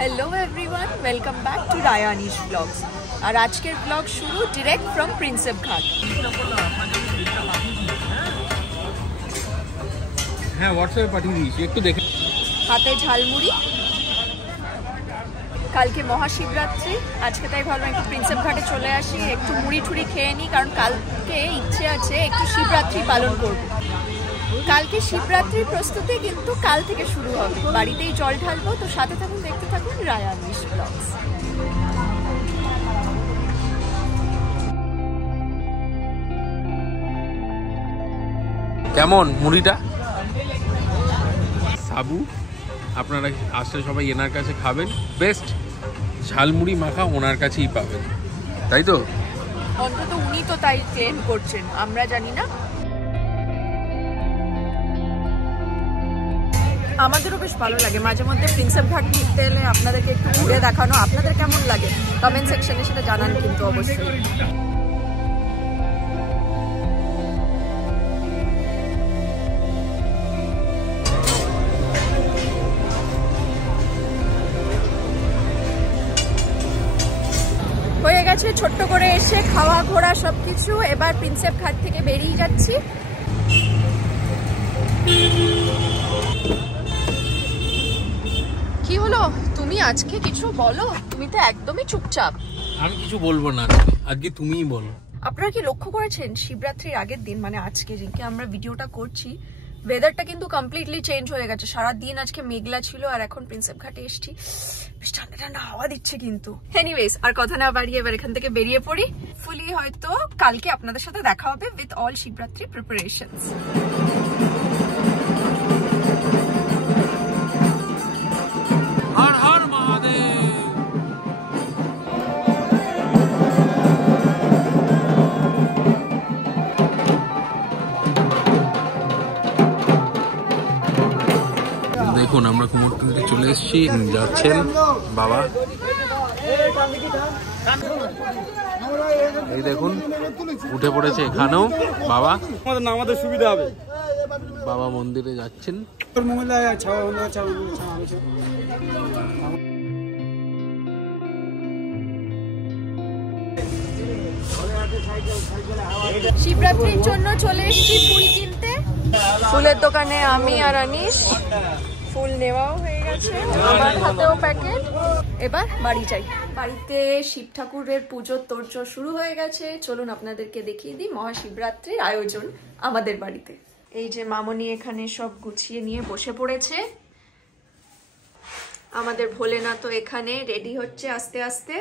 Hello everyone, welcome back to Rayanish blogs. और आज के ब्लॉग शुरू डायरेक्ट फ्रॉम प्रिंसेप घाट। হ্যাঁ হোয়াটসঅ্যাপে পাঠিয়ে দিয়েছি, একটু দেখে। হাতে ঝালমুড়ি, কালকে মহাশিবরাত্রি, আজকে তাই ভাবলাম একটু প্রিন্সেপ ঘাটে চলে আসি, একটু মুড়ি ঠুড়ি খেয়ে নিই, কারণ কালকে ইচ্ছে আছে একটু শিবরাত্রি পালন করব। কালকে শিবরাত্রির প্রস্তুতি কিন্তু কাল থেকে শুরু হবে, বাড়িতেই জল ঢালবো। তো সাথে থাকুন, দেখতে থাকুন রায়ানীশ ব্লগস। কেমন মুড়িটা? সাবু আপনারা আসলে সবাই এনার কাছে খাবেন, বেস্ট ঝালমুড়ি মাখা ওনার কাছেই পাবেন, তাই তো? অন্তত উনি তো তাই ক্লেম করছেন, আমরা জানি না। আমাদেরও বেশ ভালো লাগে মাঝে মধ্যে প্রিন্সেপ ঘাট ঘুরতে এলে আপনাদেরকে একটু ঘুরে দেখানো। আপনাদের কেমন লাগে কমেন্ট সেকশনে সেটা জানান কিন্তু অবশ্যই। হয়ে গেছে ছোট্ট করে এসে খাওয়া ঘোরা সবকিছু, এবার প্রিন্সেপ ঘাট থেকে বেরিয়ে যাচ্ছি। কি হলো, তুমি আজকে কিছু বলো? তুমি তো একদমই চুপচাপ। আমি কিছু বলবো না, আজকে তুমিই বলো। আপনারা কি লক্ষ্য করেছেন শিবরাত্রির আগের দিন, মানে আজকে যেদিনকে আমরা ভিডিওটা করছি, ওয়েদারটা কিন্তু কমপ্লিটলি চেঞ্জ হয়ে গেছে। সারাদিন আজকে মেঘলা ছিল, আর এখন প্রিন্সেপ ঘাটে এসছি, বেশ ঠান্ডা ঠান্ডা হাওয়া দিচ্ছে কিন্তু। এনিওয়েজ, আর কথা না বাড়িয়ে এবার এখান থেকে বেরিয়ে পড়ি। ফুলি হয়তো কালকে আপনাদের সাথে দেখা হবে with all Shivratri preparations. Har Har Mahadev. দেখুন আমরা কুমোরটুলিতে চলে এসেছি, যাচ্ছেন বাবা। এই দেখুন উঠে পড়েছে এখানেও বাবা, আমাদের সুবিধা হবে। বাবা মন্দিরে যাচ্ছেন। শিবরাত্রির জন্য চলে এসেছি ফুল কিনতে। ফুলের দোকানে আমি আর আনিশ, ফুল নেওয়াও হয়ে গেছে, আমার হাতেও প্যাকেট। এবার বাড়ি যাই। বাড়িতে শিব ঠাকুরের পুজোর তোড়জোড় শুরু হয়ে গেছে। চলুন আপনাদেরকে দেখিয়ে দিই মহাশিবরাত্রির আয়োজন আমাদের বাড়িতে। এই যে মামনি এখানে সব গুছিয়ে নিয়ে বসে পড়েছে। আমাদের ভোলেনাথ তো এখানে রেডি হচ্ছে আস্তে আস্তে।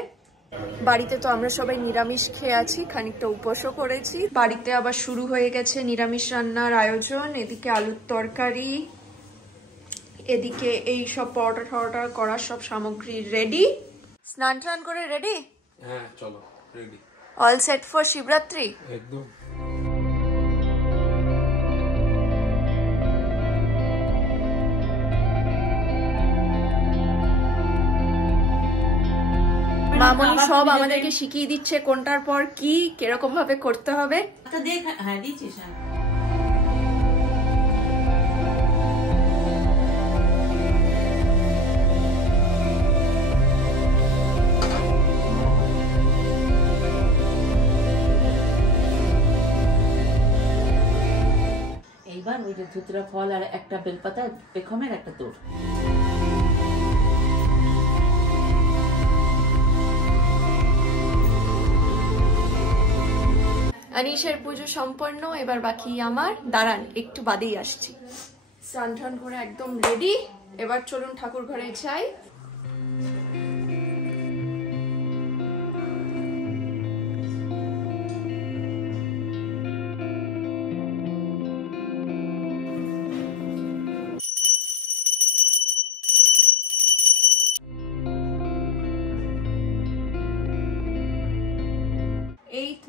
বাড়িতে তো আমরা সবাই নিরামিষ খেয়ে আছি, খানিকটা উপোসও করেছি। বাড়িতে আবার শুরু হয়ে গেছে নিরামিষ রান্নার আয়োজন। এদিকে আলুর তরকারি, এদিকে এই সব পরোটা টরোটা করার সব সামগ্রী রেডি। স্নান টান করে রেডি? হ্যাঁ চলো ready. All set for Shivratri একদম। মামনি সব আমাদেরকে শিখিয়ে দিচ্ছে কোনটার পর কি কিরকম ভাবে করতে হবে। হ্যাঁ দিচ্ছিস। এইবার ওই যে ধুতরা ফল আর একটা বেলপাতা, পেখমের একটা তোর। আনিশের পুজো সম্পন্ন, এবার বাকি আমার। দাঁড়ান একটু বাদেই আসছি। স্নান টান করে একদম রেডি, এবার চলুন ঠাকুর ঘরে যাই।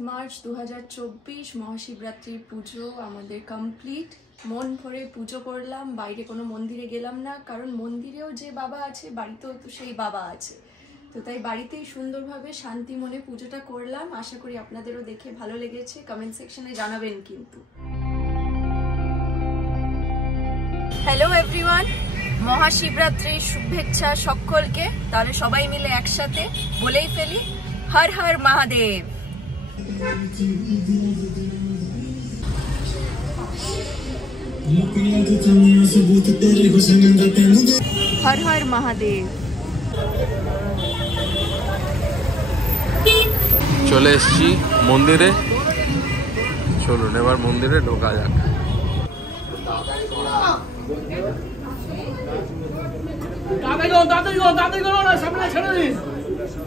মার্চ 2024 মহাশিবরাত্রির পুজো আমাদের কমপ্লিট। মন ভরে পুজো করলাম, বাইরে কোনো মন্দিরে গেলাম না, কারণ মন্দিরেও যে বাবা আছে বাড়িতেও তো সেই বাবা আছে। তো তাই বাড়িতেই সুন্দরভাবে শান্তি মনে পুজোটা করলাম। আশা করি আপনাদেরও দেখে ভালো লেগেছে, কমেন্ট সেকশনে জানাবেন কিন্তু। হ্যালো এভরিওয়ান, মহাশিবরাত্রির শুভেচ্ছা সকলকে। তাহলে সবাই মিলে একসাথে বলেই ফেলি, হর হর মহাদেব। হর হর মহাদেব। চলে এসছি মন্দিরে, চলুন এবার মন্দিরে ঢোকা যাক। সামনে ছেড়ে দিন,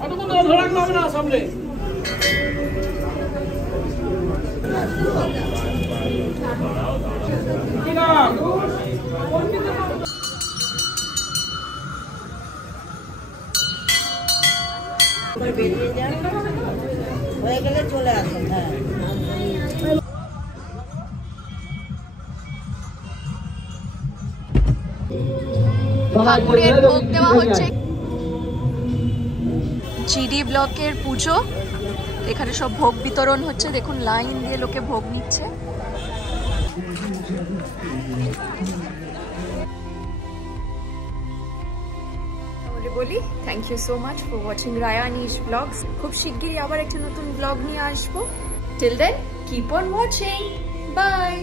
অতক্ষণ ধরে রাখলে হবে না সামনে। বেরিয়ে যান, হয়ে গেলে চলে আসুন। হ্যাঁ, ঠাকুরের ভোগ দেওয়া হচ্ছে। জিডি ব্লকের পুজো, এখানে সব ভোগ বিতরণ হচ্ছে। দেখুন লাইন দিয়ে লোকে ভোগ নিচ্ছে। বলি thank you so much for watching Rayanish blogs. খুব শিগগিরই আবার একটা নতুন ব্লগ নিয়ে আসবো। Till then keep on watching, by.